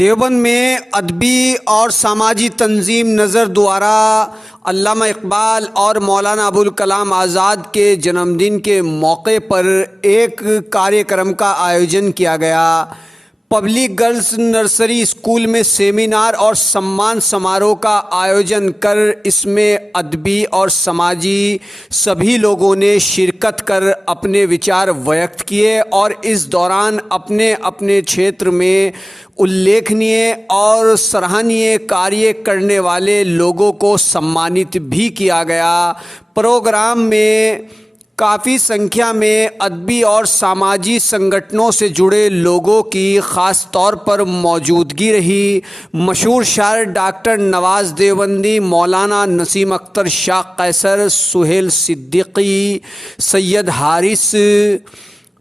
دیوبند میں ادبی اور سماجی تنظیم نظر دوارا علامہ اقبال اور مولانا ابوالکلام آزاد کے جنم دن کے موقع پر ایک کاریہ کرم کا آیوجن کیا گیا۔ پبلک گرلز نرسری اسکول میں سیمینار اور سمان سماروہ کا آیوجن کر اس میں ادبی اور سماجی سبھی لوگوں نے شرکت کر اپنے وچار ویکت کیے اور اس دوران اپنے اپنے چھیتر میں الیکھنیے اور سراہنیے کاریہ کرنے والے لوگوں کو سمانت بھی کیا گیا۔ پروگرام میں کافی سنکھیا میں ادبی اور سماجی سنگٹنوں سے جڑے لوگوں کی خاص طور پر موجودگی رہی۔ مشہور شاعر ڈاکٹر نواز دیوبندی، مولانا نسیم اختر شاہ قیصر، سہیل صدیقی، سید حارث،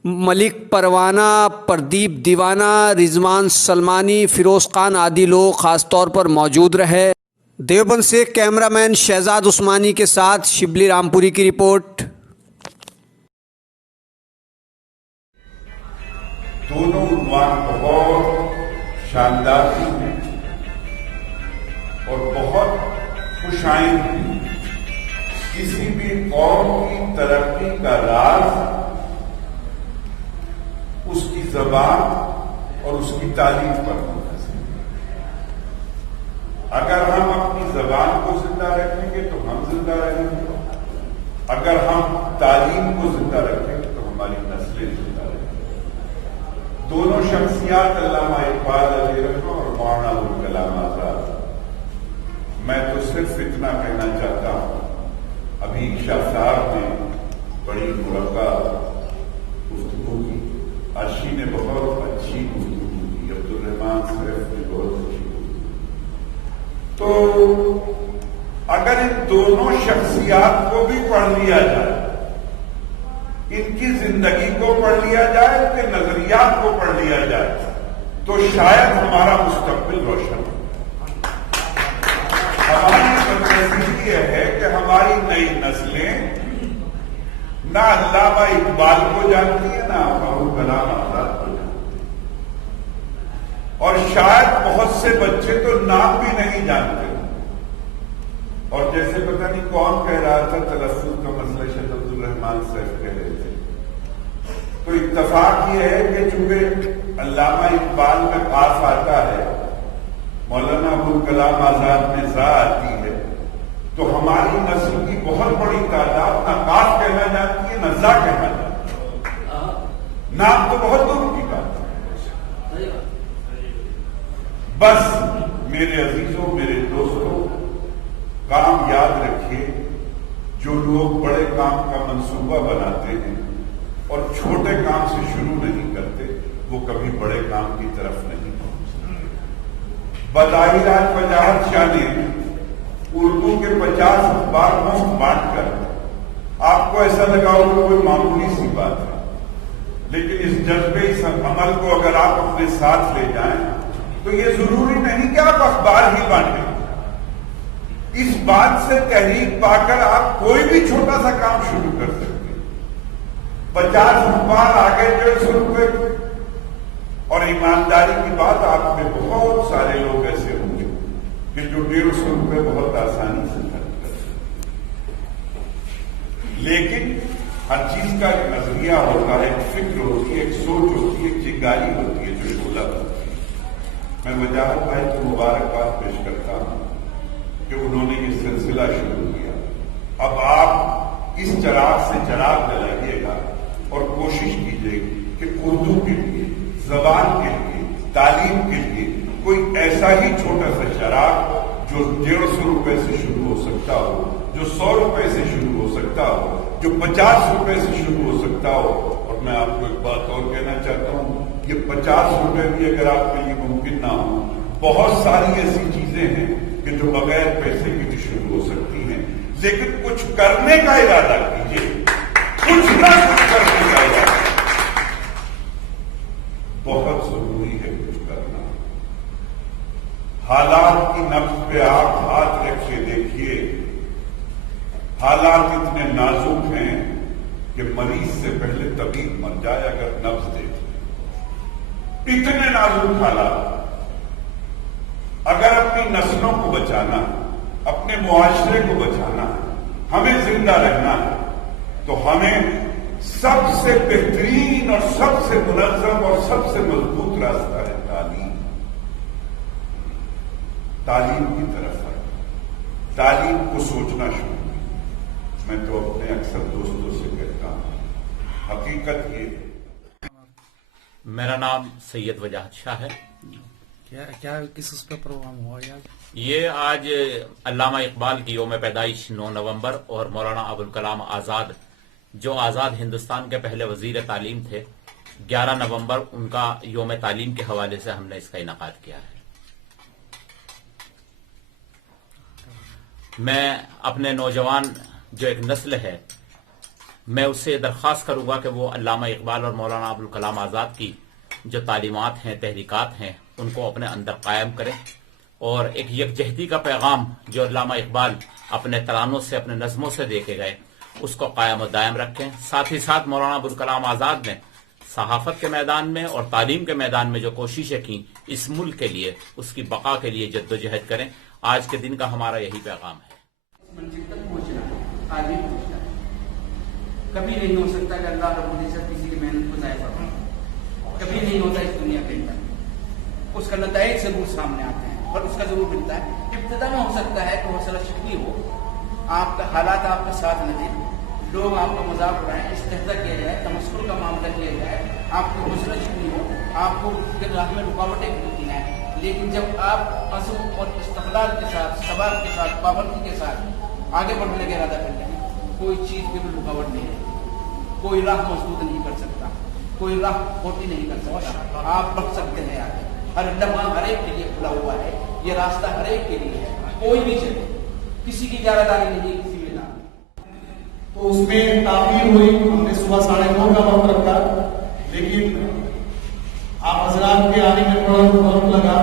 ملک پروانہ، پردیپ دیوانہ، رضوان سلمانی، فیروز خان آدی لوگ خاص طور پر موجود رہے۔ دیوبند سے کیمرہ مین شہزاد عثمانی کے ساتھ شبلی رامپوری کی رپورٹ۔ دونوں عنوان بہت شاندار ہیں اور بہت خوش آئند ہیں۔ کسی بھی قوم کی ترقی کا راز اس کی زبان اور اس کی تعلیم پر منحصر ہے۔ اگر ہم اپنی زبان کو زندہ رکھیں گے تو ہم زندہ رہیں گے، اگر ہم تعلیم کو زندہ رکھیں گے تو ہماری نسلیں زندہ رہیں گی۔ دونوں شخصیات علامہ اقبال علیہ رحمہ اور مولانا ابوالکلام آزاد۔ میں تو صرف اتنا کہنا چاہتا ہوں، ابھی شاہ صاحب نے بڑی مربع گفتگو کی، عرشی نے بہت اچھی گفتگو کی، عبدالرحمان صرف نے بہت اچھی گفتگو کی۔ تو اگر ان دونوں شخصیات کو بھی پڑھ لیا جائے، ان کی زندگی کو پڑھ لیا جائے، ان کے نظریات کو پڑھ لیا جائے، تو شاید ہمارا مستقبل روشن ہو۔ ہماری بدنصیبی یہ ہے کہ ہماری نئی نسلیں نہ علامہ اقبال کو جانتی ہیں، نہ ابوالکلام آزاد کو جانتی ہیں، اور شاید بہت سے بچے تو نام بھی نہیں جانتے۔ اور جیسے پتہ نہیں کون کہہ رہا تھا، تلفظ کا مسئلہ شاید عبدالرحمان صاحب کہہ رہے تھے۔ تو اتفاق یہ ہے کہ چونکہ علامہ اقبال میں قاف آتا ہے، مولانا ابوالکلام آزاد میں زا آتی ہے، تو ہماری نسل کی بہت بڑی تعداد نہ قاف کہنا جانتی ہے نہ زا کہنا جانتی ہے۔ نام تو بہت دور کی بات ہے۔ بس میرے عزیزوں، میرے دوستوں، کام یاد رکھیے، جو لوگ بڑے کام کا منصوبہ بناتے ہیں اور چھوٹے کام سے شروع نہیں کرتے، وہ کبھی بڑے کام کی طرف نہیں پہنچتے۔ بظاہر آج وجاہت شاہ نے اردو کے 50 اخبار مفت بانٹ کر آپ کو ایسا لگا ہو کہ کوئی معمولی سی بات ہے، لیکن اس جذبے، اس عمل کو اگر آپ اپنے ساتھ لے جائیں تو یہ ضروری نہیں کہ آپ اخبار ہی بانٹیں۔ اس بات سے تحریک پا کر آپ کوئی بھی چھوٹا سا کام شروع کر سکتے ہیں۔ 50 اخبار آگے 150 روپے، اور ایمانداری کی بات، آپ میں بہت سارے لوگ ایسے ہوں گے کہ جو 150 روپے بہت آسانی سے خرچ کر سکتے ہیں۔ لیکن ہر چیز کا ایک نظریہ ہوتا ہے، ایک فکر ہوتی ہے، ایک سوچ ہوتی ہے، ایک چنگاری ہوتی ہے جو شعلہ ہوتی ہے۔ میں وجاہت بھائی کو مبارکباد پیش کرتا ہوں کہ انہوں نے یہ سلسلہ شروع کیا۔ اب آپ اس چراغ سے چراغ جلائیے گا اور کوشش کیجیے کہ اردو کے لیے، زبان کے لیے، تعلیم کے لیے کوئی ایسا ہی چھوٹا سا چراغ جو 150 روپے سے شروع ہو سکتا ہو، جو 100 روپے سے شروع ہو سکتا ہو، جو 50 روپے سے شروع ہو سکتا ہو۔ اور میں آپ کو ایک بات اور کہنا چاہتا ہوں، یہ 50 روپے بھی اگر آپ کے لیے ممکن نہ ہو، بہت ساری ایسی چیزیں ہیں کہ جو بغیر پیسے کی بھی شروع ہو سکتی ہیں، لیکن کچھ کرنے کا ارادہ کیجیے، کچھ نہ کچھ کرنے کا ارادہ، بہت ضروری ہے کچھ کرنا۔ حالات کی نبض پہ آپ ہاتھ رکھ کے دیکھیے، حالات اتنے نازک ہیں کہ مریض سے پہلے طبیب مر جائے اگر نبض دیکھے، اتنے نازک حالات۔ اگر اپنی نسلوں کو بچانا ہے، اپنے معاشرے کو بچانا ہے، ہمیں زندہ رہنا ہے، تو ہمیں سب سے بہترین اور سب سے منظم اور سب سے مضبوط راستہ ہے تعلیم۔ تعلیم کی طرف ہے، تعلیم کو سوچنا شروع کیا۔ میں تو اپنے اکثر دوستوں سے کہتا ہوں، حقیقت یہ ہے۔ میرا نام سید وجاہت شاہ ہے۔ کیا کس اس پہ پروگرام ہوا یہ آج علامہ اقبال کی یوم پیدائش 9 نومبر اور مولانا ابوالکلام آزاد جو آزاد ہندوستان کے پہلے وزیر تعلیم تھے، 11 نومبر ان کا یوم تعلیم کے حوالے سے ہم نے اس کا انعقاد کیا ہے۔ میں اپنے نوجوان جو ایک نسل ہے، میں اس سے درخواست کروں گا کہ وہ علامہ اقبال اور مولانا ابوالکلام آزاد کی جو تعلیمات ہیں، تحریکات ہیں، ان کو اپنے اندر قائم کریں، اور ایک یکجہتی کا پیغام جو علامہ اقبال اپنے ترانوں سے، اپنے نظموں سے دے کے گئے، اس کو قائم و دائم رکھیں۔ ساتھ ہی ساتھ مولانا ابوالکلام آزاد نے صحافت کے میدان میں اور تعلیم کے میدان میں جو کوششیں کی، اس ملک کے لیے، اس کی بقا کے لیے جدوجہد کریں۔ آج کے دن کا ہمارا یہی پیغام ہے۔ منزل تک پہنچنا ہے، آدمی پہنچنا ہے۔ کبھی نہیں ہو سکتا کہ اللہ رب العزت کسی کی محنت کو ضائع کرے، کبھی نہیں ہوتا اس دنیا کے اندر۔ اس کا نتائج ضرور سامنے آتے ہیں اور اس کا ضرور ملتا ہے۔ ابتدا میں ہو سکتا ہے کہ حوصلہ شکنی ہو، آپ کا حالات آپ کا ساتھ نہ دیں، لوگ آپ کا مذاق اڑائیں، استہزاء کیا جائے، تمسخر کا معاملہ کیا جائے، آپ کو حوصلہ شکنی ہو، آپ کو راہ میں رکاوٹیں ملتی ہیں۔ لیکن جب آپ عزم اور استقلال کے ساتھ، ثبات کے ساتھ، پابندی کے ساتھ آگے بڑھنے کا ارادہ کرتے ہیں، کوئی چیز میں بھی رکاوٹ نہیں ہے، کوئی راہ مسدود نہیں کر سکتا، کوئی راہ کھوٹی نہیں کر سکتا۔ آپ بڑھ سکتے ہیں آگے، ہر لمحہ ہر ایک کے لیے کھلا ہوا ہے، یہ راستہ ہر ایک کے لیے ہے، کوئی بھی چلے، کسی کی اجارہ نہیں، کسی میں نہ۔ تو اس میں تعمیر ہوئی، ہم نے صبح 9:30 کا وقت رکھا، لیکن آپ حضرات کے آنے میں تھوڑا وقت لگا،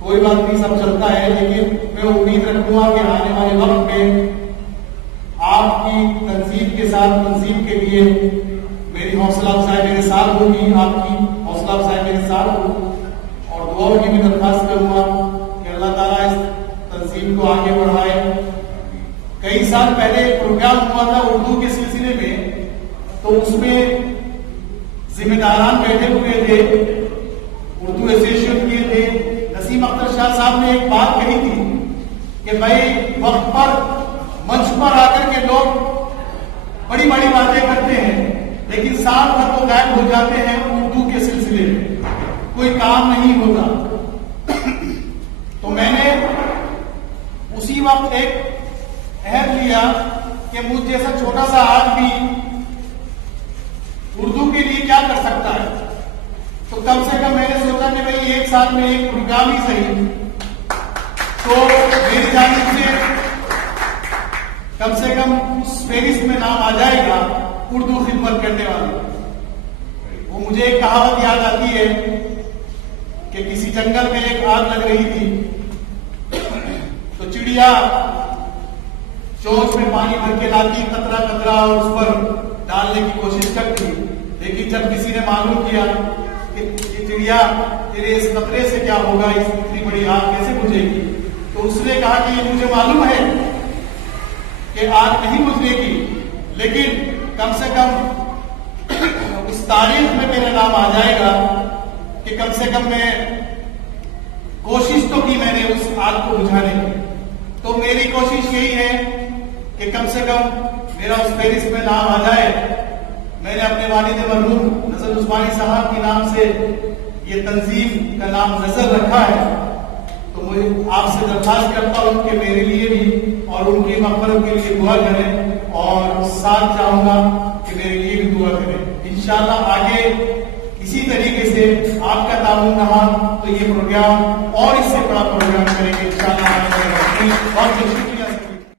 کوئی بات نہیں، سب چلتا ہے۔ لیکن میں امید رکھوں گا کہ آنے والے وقت میں آپ کی تنظیم کے ساتھ، تنظیم کے لیے میری حوصلہ افزائی میرے ساتھ ہوگی، آپ کی حوصلہ افزائی میرے ساتھ ہوگی، اور دعاؤں کی بھی درخواست کروں گا کہ اللہ تعالیٰ اس تنظیم کو آگے بڑھائے۔ کئی سال پہلے ایک پروگرام ہوا تھا اردو کے سلسلے میں، تو اس میں ذمہ داران بیٹھے ہوئے تھے، اردو ایسوسیشن کے تھے۔ نسیم اختر شاہ صاحب نے ایک بات کہی تھی کہ بھائی وقت پر منچ پر آ کر کے لوگ بڑی بڑی باتیں کرتے ہیں، لیکن سال بھر وہ غائب ہو جاتے ہیں اردو کے سلسلے میں، کوئی کام نہیں ہوتا۔ تو میں نے اسی وقت ایک عہد لیا کہ مجھ جیسا چھوٹا سا آدمی اردو کے لیے کیا کر سکتا ہے، تو کم سے کم میں نے سوچا کہ بھائی ایک سال میں ایک پروگرام ہی صحیح، تو میری جانب سے کم سے کم اس فہرست میں نام آ جائے گا اردو خدمت کرنے والے۔ وہ مجھے ایک کہاوت یاد آتی ہے کہ کسی جنگل میں ایک آگ لگ رہی تھی، تو چڑیا چونچ میں پانی بھر کے لاتی، قطرہ قطرہ اور اس پر ڈالنے کی کوشش کرتی، لیکن جب کسی نے معلوم کیا کہ یہ چڑیا تیرے اس قطرے سے کیا ہوگا، اس اتنی بڑی آگ کیسے بجھے گی، تو اس نے کہا کہ یہ مجھے معلوم ہے کہ آگ نہیں بجھے گی، لیکن کم سے کم اس تاریخ میں میرا نام آ جائے گا کہ کم سے کم میں کوشش تو کی میں نے اس آگ کو بجھانے کی۔ تو میری کوشش یہی ہے کہ کم سے کم میرا اس فہرست میں نام آ جائے۔ میں نے اپنے والد مرحوم نذر عثمانی صاحب کے نام سے یہ تنظیم کا نام نظر رکھا ہے، تو مجھے آپ سے درخواست کرتا ہوں کہ میرے لیے بھی اور ان کی مغفرت کے لیے دعا کریں، اور ساتھ چاہوں گا کہ میرے لیے بھی دعا کریں۔ انشاءاللہ آگے اسی طریقے سے آپ کا تعاون رہا تو یہ پروگرام اور اس سے بڑا پروگرام کریں گے انشاءاللہ۔ بہت بہت شکریہ۔